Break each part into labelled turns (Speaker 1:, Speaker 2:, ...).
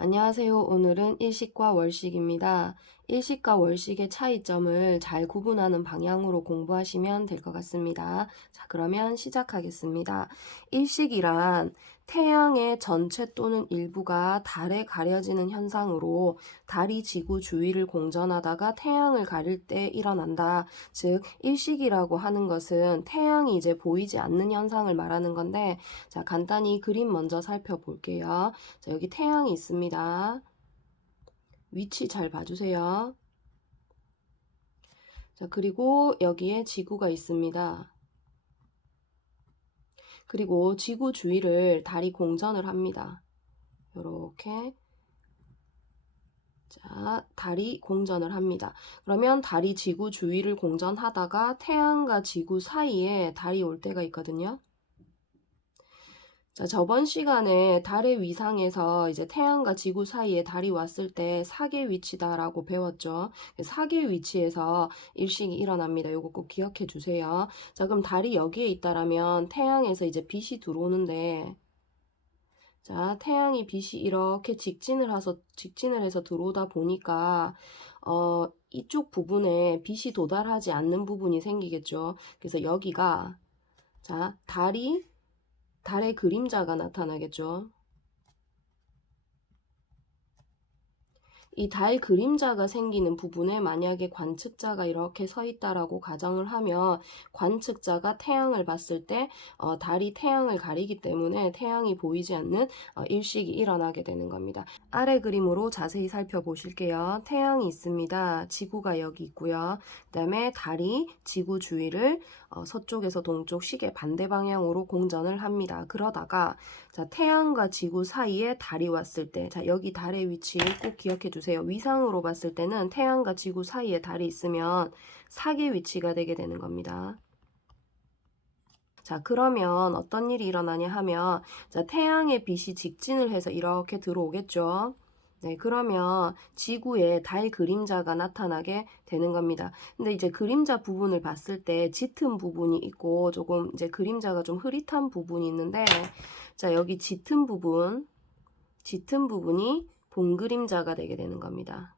Speaker 1: 안녕하세요. 오늘은 일식과 월식입니다. 일식과 월식의 차이점을 잘 구분하는 방향으로 공부하시면 될 것 같습니다. 자, 그러면 시작하겠습니다. 일식이란 태양의 전체 또는 일부가 달에 가려지는 현상으로 달이 지구 주위를 공전하다가 태양을 가릴 때 일어난다. 즉, 일식이라고 하는 것은 태양이 이제 보이지 않는 현상을 말하는 건데, 자, 간단히 그림 먼저 살펴볼게요. 자, 여기 태양이 있습니다. 위치 잘 봐주세요. 자, 그리고 여기에 지구가 있습니다. 그리고 지구 주위를 달이 공전을 합니다. 요렇게. 자, 달이 공전을 합니다. 그러면 달이 지구 주위를 공전하다가 태양과 지구 사이에 달이 올 때가 있거든요. 자, 저번 시간에 달의 위상에서 이제 태양과 지구 사이에 달이 왔을 때 사계 위치다라고 배웠죠. 사계 위치에서 일식이 일어납니다. 요거 꼭 기억해 주세요. 자, 그럼 달이 여기에 있다라면 태양에서 이제 빛이 들어오는데 자, 태양이 빛이 이렇게 직진을 해서 직진을 해서 들어오다 보니까 어, 이쪽 부분에 빛이 도달하지 않는 부분이 생기겠죠. 그래서 여기가 자, 달이 달의 그림자가 나타나겠죠. 이 달 그림자가 생기는 부분에 만약에 관측자가 이렇게 서 있다라고 가정을 하면 관측자가 태양을 봤을 때 어, 달이 태양을 가리기 때문에 태양이 보이지 않는 어, 일식이 일어나게 되는 겁니다. 아래 그림으로 자세히 살펴보실게요. 태양이 있습니다. 지구가 여기 있고요. 그 다음에 달이 지구 주위를 어, 서쪽에서 동쪽 시계 반대 방향으로 공전을 합니다. 그러다가 자, 태양과 지구 사이에 달이 왔을 때, 자, 여기 달의 위치 꼭 기억해 주세요. 위상으로 봤을 때는 태양과 지구 사이에 달이 있으면 사계 위치가 되게 되는 겁니다. 자, 그러면 어떤 일이 일어나냐 하면, 자, 태양의 빛이 직진을 해서 이렇게 들어오겠죠. 네, 그러면 지구에 달 그림자가 나타나게 되는 겁니다. 근데 이제 그림자 부분을 봤을 때 짙은 부분이 있고 조금 이제 그림자가 좀 흐릿한 부분이 있는데 자, 여기 짙은 부분, 짙은 부분이 본 그림자가 되게 되는 겁니다.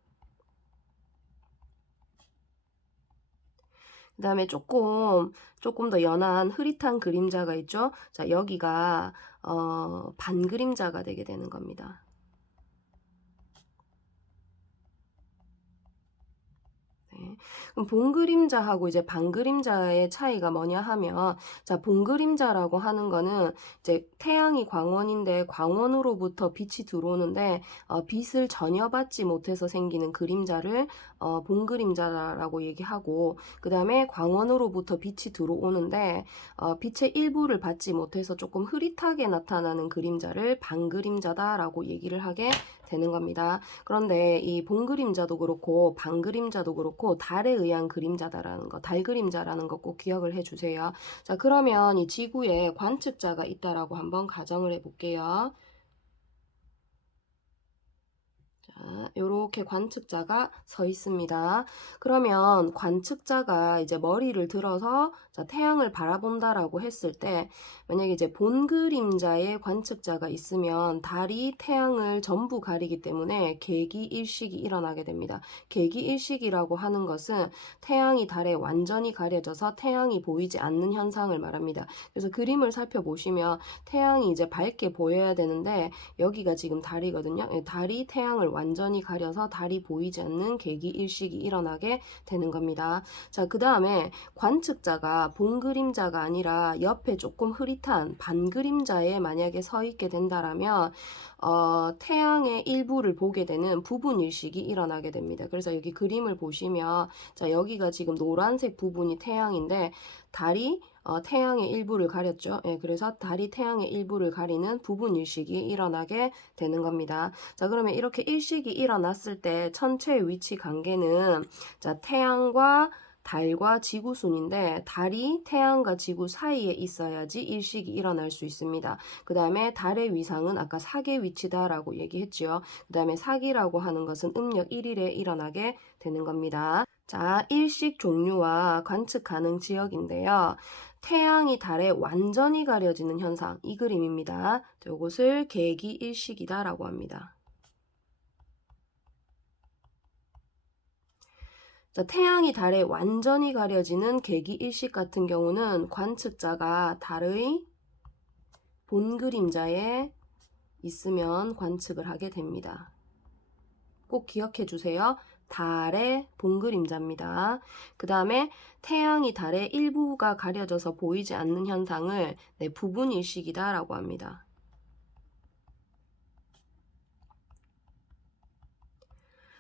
Speaker 1: 그 다음에 조금, 조금 더 연한 흐릿한 그림자가 있죠? 자, 여기가, 어, 반 그림자가 되게 되는 겁니다. 네. 그럼 본 그림자하고 이제 반 그림자의 차이가 뭐냐 하면 자, 본 그림자라고 하는 거는 이제 태양이 광원인데 광원으로부터 빛이 들어오는데 어, 빛을 전혀 받지 못해서 생기는 그림자를 어, 본 그림자라고 얘기하고 그다음에 광원으로부터 빛이 들어오는데 어, 빛의 일부를 받지 못해서 조금 흐릿하게 나타나는 그림자를 반 그림자다라고 얘기를 하게 되는 겁니다. 그런데 이 본 그림자도 그렇고 반 그림자도 그렇고 달에 의한 그림자다라는 거, 달 그림자라는 거 꼭 기억을 해 주세요. 자, 그러면 이 지구에 관측자가 있다라고 한번 가정을 해 볼게요. 자, 요렇게 관측자가 서 있습니다. 그러면 관측자가 이제 머리를 들어서 자, 태양을 바라본다라고 했을 때 만약에 이제 본 그림자에 관측자가 있으면 달이 태양을 전부 가리기 때문에 계기 일식이 일어나게 됩니다. 계기 일식이라고 하는 것은 태양이 달에 완전히 가려져서 태양이 보이지 않는 현상을 말합니다. 그래서 그림을 살펴보시면 태양이 이제 밝게 보여야 되는데 여기가 지금 달이거든요. 예, 달이 태양을 완전히 가려서 달이 보이지 않는 계기 일식이 일어나게 되는 겁니다. 자, 그 다음에 관측자가 본 그림자가 아니라 옆에 조금 흐릿한 반 그림자에 만약에 서 있게 된다라면 어, 태양의 일부를 보게 되는 부분 일식이 일어나게 됩니다. 그래서 여기 그림을 보시면 자 여기가 지금 노란색 부분이 태양인데 달이 어, 태양의 일부를 가렸죠. 예, 그래서 달이 태양의 일부를 가리는 부분 일식이 일어나게 되는 겁니다. 자, 그러면 이렇게 일식이 일어났을 때 천체의 위치 관계는 자, 태양과 달과 지구 순인데 달이 태양과 지구 사이에 있어야지 일식이 일어날 수 있습니다. 그 다음에 달의 위상은 아까 사계 위치다라고 얘기했지요. 그 다음에 사기라고 하는 것은 음력 1일에 일어나게 되는 겁니다. 자, 일식 종류와 관측 가능 지역인데요. 태양이 달에 완전히 가려지는 현상 이 그림입니다. 이것을 계기 일식이다라고 합니다. 자, 태양이 달에 완전히 가려지는 계기 일식 같은 경우는 관측자가 달의 본 그림자에 있으면 관측을 하게 됩니다. 꼭 기억해 주세요. 달의 본 그림자입니다. 그 다음에 태양이 달의 일부가 가려져서 보이지 않는 현상을 네, 부분 일식이다라고 합니다.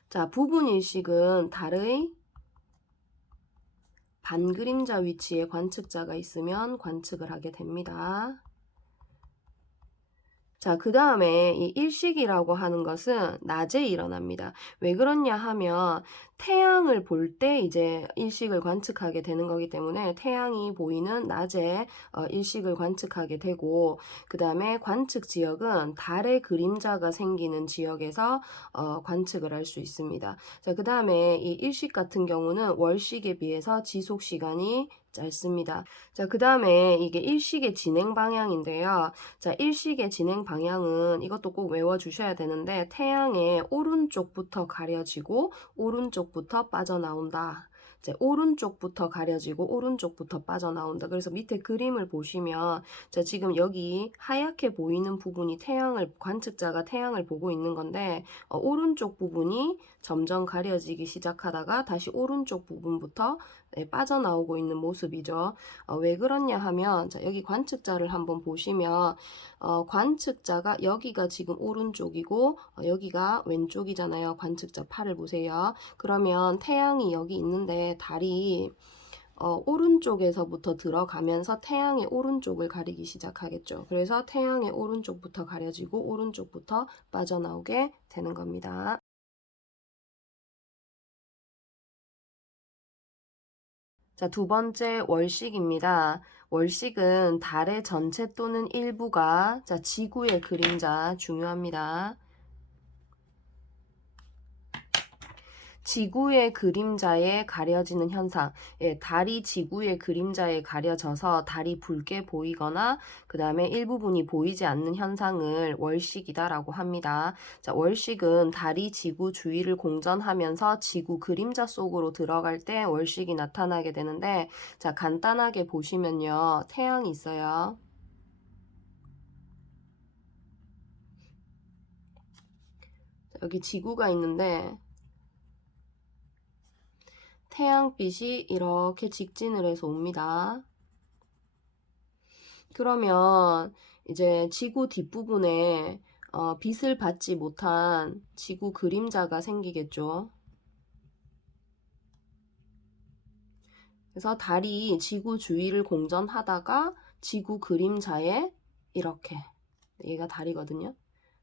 Speaker 1: 자, 부분 일식은 달의 반그림자 위치에 관측자가 있으면 관측을 하게 됩니다. 자, 그 다음에 이 일식이라고 하는 것은 낮에 일어납니다. 왜 그러냐 하면 태양을 볼 때 이제 일식을 관측하게 되는 거기 때문에 태양이 보이는 낮에 어, 일식을 관측하게 되고 그 다음에 관측 지역은 달의 그림자가 생기는 지역에서 어, 관측을 할 수 있습니다. 자, 그 다음에 이 일식 같은 경우는 월식에 비해서 지속 시간이 짧습니다. 자, 그 다음에 이게 일식의 진행 방향인데요. 자, 일식의 진행 방향은 이것도 꼭 외워주셔야 되는데 태양의 오른쪽부터 가려지고 오른쪽부터 빠져나온다. 이제 오른쪽부터 가려지고 오른쪽부터 빠져나온다. 그래서 밑에 그림을 보시면 자 지금 여기 하얗게 보이는 부분이 태양을 관측자가 태양을 보고 있는 건데 어, 오른쪽 부분이 점점 가려지기 시작하다가 다시 오른쪽 부분부터 네, 빠져나오고 있는 모습이죠. 어, 왜 그러냐 하면 자, 여기 관측자를 한번 보시면 어, 관측자가 여기가 지금 오른쪽이고 어, 여기가 왼쪽이잖아요. 관측자 팔을 보세요. 그러면 태양이 여기 있는데 달이 어, 오른쪽에서부터 들어가면서 태양의 오른쪽을 가리기 시작하겠죠. 그래서 태양의 오른쪽부터 가려지고 오른쪽부터 빠져나오게 되는 겁니다. 자, 두 번째 월식입니다. 월식은 달의 전체 또는 일부가 자, 지구의 그림자 중요합니다. 지구의 그림자에 가려지는 현상. 예, 달이 지구의 그림자에 가려져서 달이 붉게 보이거나 그 다음에 일부분이 보이지 않는 현상을 월식이다라고 합니다. 자, 월식은 달이 지구 주위를 공전하면서 지구 그림자 속으로 들어갈 때 월식이 나타나게 되는데 자, 간단하게 보시면요. 태양이 있어요. 여기 지구가 있는데 태양빛이 이렇게 직진을 해서 옵니다. 그러면 이제 지구 뒷부분에 어, 빛을 받지 못한 지구 그림자가 생기겠죠. 그래서 달이 지구 주위를 공전하다가 지구 그림자에 이렇게 얘가 달이거든요.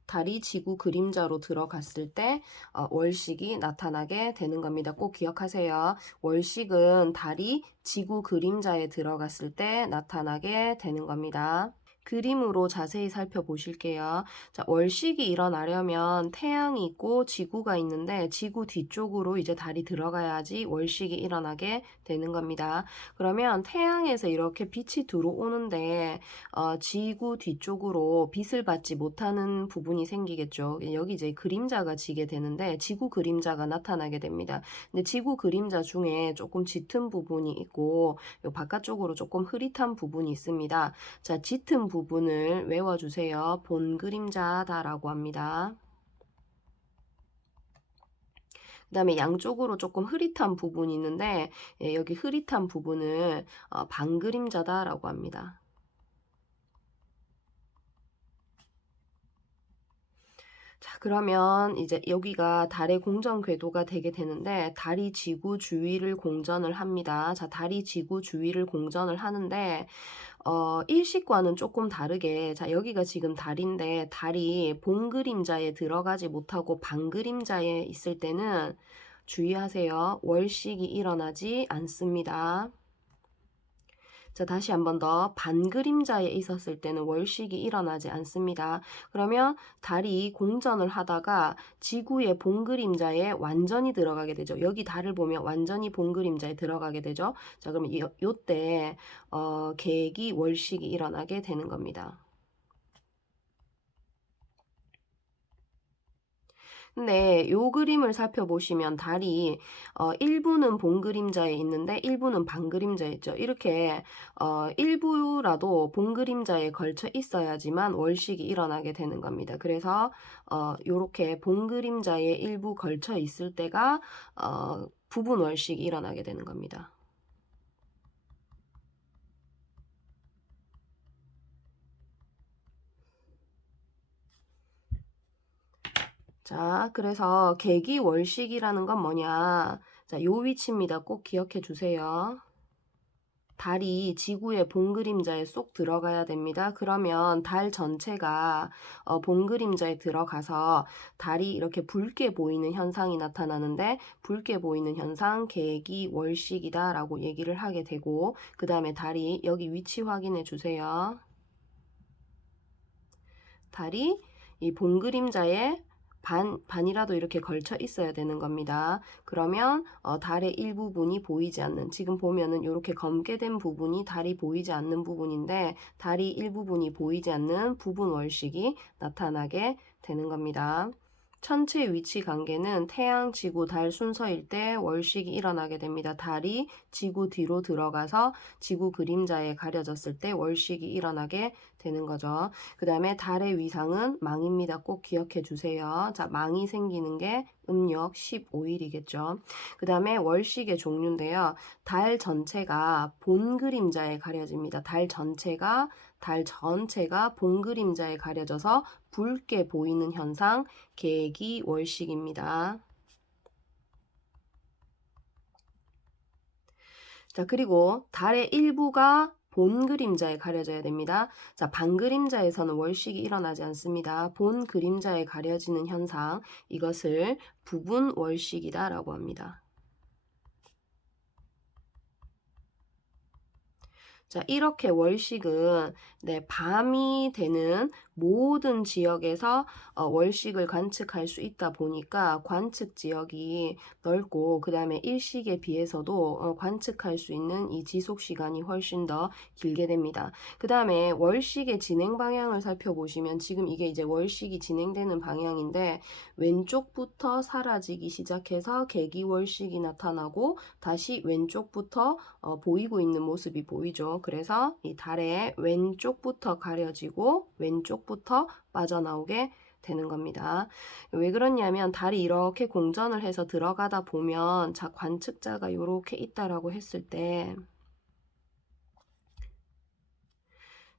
Speaker 1: 달이 지구 그림자로 들어갔을 때 어, 월식이 나타나게 되는 겁니다. 꼭 기억하세요. 월식은 달이 지구 그림자에 들어갔을 때 나타나게 되는 겁니다. 그림으로 자세히 살펴보실게요. 자, 월식이 일어나려면 태양이 있고 지구가 있는데 지구 뒤쪽으로 이제 달이 들어가야지 월식이 일어나게 되는 겁니다. 그러면 태양에서 이렇게 빛이 들어오는데 어, 지구 뒤쪽으로 빛을 받지 못하는 부분이 생기겠죠. 여기 이제 그림자가 지게 되는데 지구 그림자가 나타나게 됩니다. 근데 지구 그림자 중에 조금 짙은 부분이 있고 바깥쪽으로 조금 흐릿한 부분이 있습니다. 자, 짙은 부분 부분을 외워주세요. 본 그림자다라고 합니다. 그 다음에 양쪽으로 조금 흐릿한 부분이 있는데 예, 여기 흐릿한 부분을 어, 반그림자다라고 합니다. 자, 그러면 이제 여기가 달의 공전 궤도가 되게 되는데 달이 지구 주위를 공전을 합니다. 자, 달이 지구 주위를 공전을 하는데 어, 일식과는 조금 다르게 자 여기가 지금 달인데 달이 본 그림자에 들어가지 못하고 반 그림자에 있을 때는 주의하세요. 월식이 일어나지 않습니다. 자, 다시 한 번 더 반그림자에 있었을 때는 월식이 일어나지 않습니다. 그러면 달이 공전을 하다가 지구의 본그림자에 완전히 들어가게 되죠. 여기 달을 보면 완전히 본그림자에 들어가게 되죠. 자, 그러면 요, 요때 어, 계획이 월식이 일어나게 되는 겁니다. 근데 요 그림을 살펴보시면 달이 어 일부는 본 그림자에 있는데 일부는 반 그림자에 있죠. 이렇게 어 일부라도 본 그림자에 걸쳐 있어야지만 월식이 일어나게 되는 겁니다. 그래서 어 요렇게 본 그림자에 일부 걸쳐 있을 때가 어 부분 월식이 일어나게 되는 겁니다. 자, 그래서 계기 월식이라는 건 뭐냐? 자, 요 위치입니다. 꼭 기억해 주세요. 달이 지구의 본 그림자에 쏙 들어가야 됩니다. 그러면 달 전체가 어, 본 그림자에 들어가서 달이 이렇게 붉게 보이는 현상이 나타나는데 붉게 보이는 현상 계기 월식이다라고 얘기를 하게 되고 그 다음에 달이 여기 위치 확인해 주세요. 달이 이 본 그림자에 반, 반이라도 이렇게 걸쳐 있어야 되는 겁니다. 그러면 어, 달의 일부분이 보이지 않는 지금 보면은 이렇게 검게 된 부분이 달이 보이지 않는 부분인데 달이 일부분이 보이지 않는 부분 월식이 나타나게 되는 겁니다. 천체 위치 관계는 태양, 지구, 달 순서일 때 월식이 일어나게 됩니다. 달이 지구 뒤로 들어가서 지구 그림자에 가려졌을 때 월식이 일어나게 되는 거죠. 그 다음에 달의 위상은 망입니다. 꼭 기억해 주세요. 자, 망이 생기는 게 음력 15일이겠죠. 그 다음에 월식의 종류인데요. 달 전체가 본 그림자에 가려집니다. 달 전체가 달 전체가 본 그림자에 가려져서 붉게 보이는 현상 계기 월식입니다. 자, 그리고 달의 일부가 본 그림자에 가려져야 됩니다. 자, 반 그림자에서는 월식이 일어나지 않습니다. 본 그림자에 가려지는 현상, 이것을 부분 월식이다라고 합니다. 자, 이렇게 월식은 네, 밤이 되는 모든 지역에서 어, 월식을 관측할 수 있다 보니까 관측 지역이 넓고 그 다음에 일식에 비해서도 어, 관측할 수 있는 이 지속 시간이 훨씬 더 길게 됩니다. 그 다음에 월식의 진행 방향을 살펴보시면 지금 이게 이제 월식이 진행되는 방향인데 왼쪽부터 사라지기 시작해서 개기 월식이 나타나고 다시 왼쪽부터 어, 보이고 있는 모습이 보이죠. 그래서 이 달의 왼쪽부터 가려지고 왼쪽 부터 빠져나오게 되는 겁니다. 왜 그러냐면 달이 이렇게 공전을 해서 들어가다 보면 자 관측자가 이렇게 있다라고 했을 때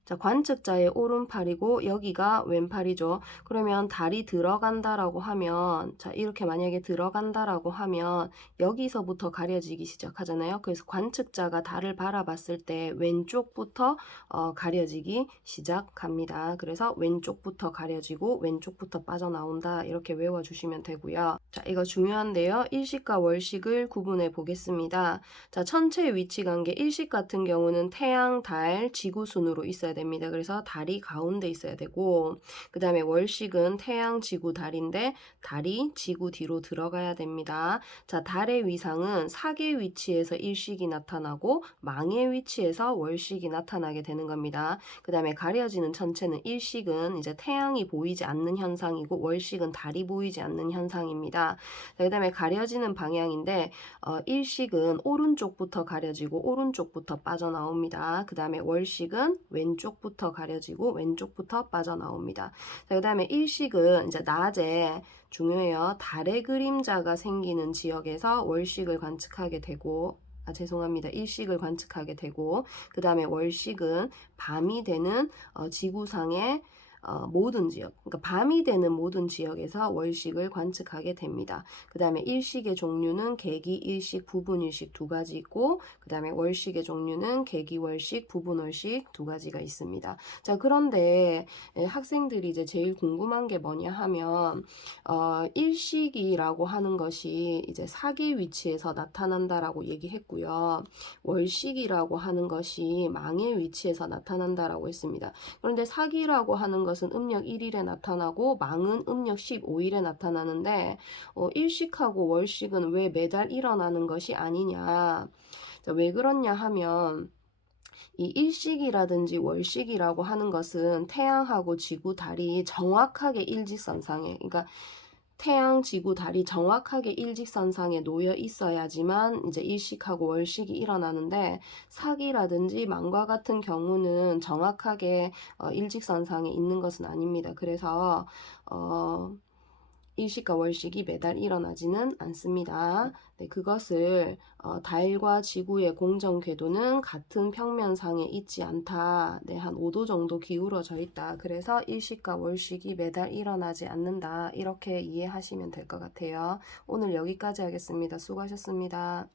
Speaker 1: 자, 관측자의 오른팔이고 여기가 왼팔이죠. 그러면 달이 들어간다라고 하면 자, 이렇게 만약에 들어간다라고 하면 여기서부터 가려지기 시작하잖아요. 그래서 관측자가 달을 바라봤을 때 왼쪽부터 어, 가려지기 시작합니다. 그래서 왼쪽부터 가려지고 왼쪽부터 빠져나온다. 이렇게 외워 주시면 되고요. 자, 이거 중요한데요. 일식과 월식을 구분해 보겠습니다. 자, 천체 위치 관계 일식 같은 경우는 태양, 달, 지구 순으로 있어야 됩니다. 그래서 달이 가운데 있어야 되고 그 다음에 월식은 태양, 지구, 달인데 달이 지구 뒤로 들어가야 됩니다. 자, 달의 위상은 사계 위치에서 일식이 나타나고 망의 위치에서 월식이 나타나게 되는 겁니다. 그 다음에 가려지는 천체는 일식은 이제 태양이 보이지 않는 현상이고 월식은 달이 보이지 않는 현상입니다. 그 다음에 가려지는 방향인데 어, 일식은 오른쪽부터 가려지고 오른쪽부터 빠져나옵니다. 그 다음에 월식은 왼쪽 왼쪽부터 가려지고 왼쪽부터 빠져나옵니다. 그 다음에 일식은 이제 낮에 중요해요. 달의 그림자가 생기는 지역에서 월식을 관측하게 되고 아, 죄송합니다. 일식을 관측하게 되고 그 다음에 월식은 밤이 되는 어, 지구상의 어, 모든 지역, 그러니까 밤이 되는 모든 지역에서 월식을 관측하게 됩니다. 그 다음에 일식의 종류는 계기, 일식, 부분 일식 두 가지 있고, 그 다음에 월식의 종류는 계기, 월식, 부분 월식 두 가지가 있습니다. 자, 그런데 예, 학생들이 이제 제일 궁금한 게 뭐냐 하면, 어, 일식이라고 하는 것이 이제 사계 위치에서 나타난다라고 얘기했고요. 월식이라고 하는 것이 망의 위치에서 나타난다라고 했습니다. 그런데 사기라고 하는 것은 음력 1일에 나타나고 망은 음력 15일에 나타나는데 어, 일식하고 월식은 왜 매달 일어나는 것이 아니냐. 자, 왜 그렇냐 하면 이 일식이라든지 월식이라고 하는 것은 태양하고 지구, 달이 정확하게 일직선상에 그러니까 태양, 지구, 달이 정확하게 일직선상에 놓여 있어야지만 이제 일식하고 월식이 일어나는데 사기라든지 망과 같은 경우는 정확하게 어, 일직선상에 있는 것은 아닙니다. 그래서 어, 일식과 월식이 매달 일어나지는 않습니다. 네, 그것을 어, 달과 지구의 공정 궤도는 같은 평면상에 있지 않다. 네, 한 5도 정도 기울어져 있다. 그래서 일식과 월식이 매달 일어나지 않는다. 이렇게 이해하시면 될 것 같아요. 오늘 여기까지 하겠습니다. 수고하셨습니다.